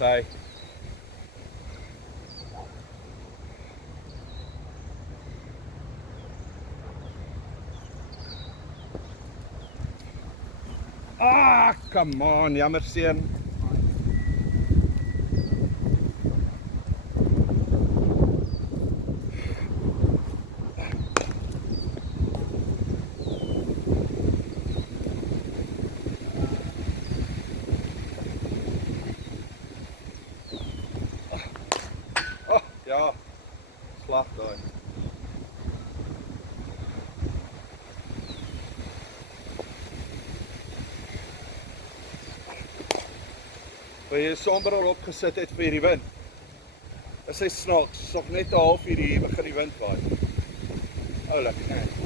Bye. Ah, come on, jammer seun. Oh, ja, slag daai. Waar jy sonder al opgesit het vir die wind. Is hy snaaks, is nog net 'n halfuur hier begin die wind waai. Oulik, nee.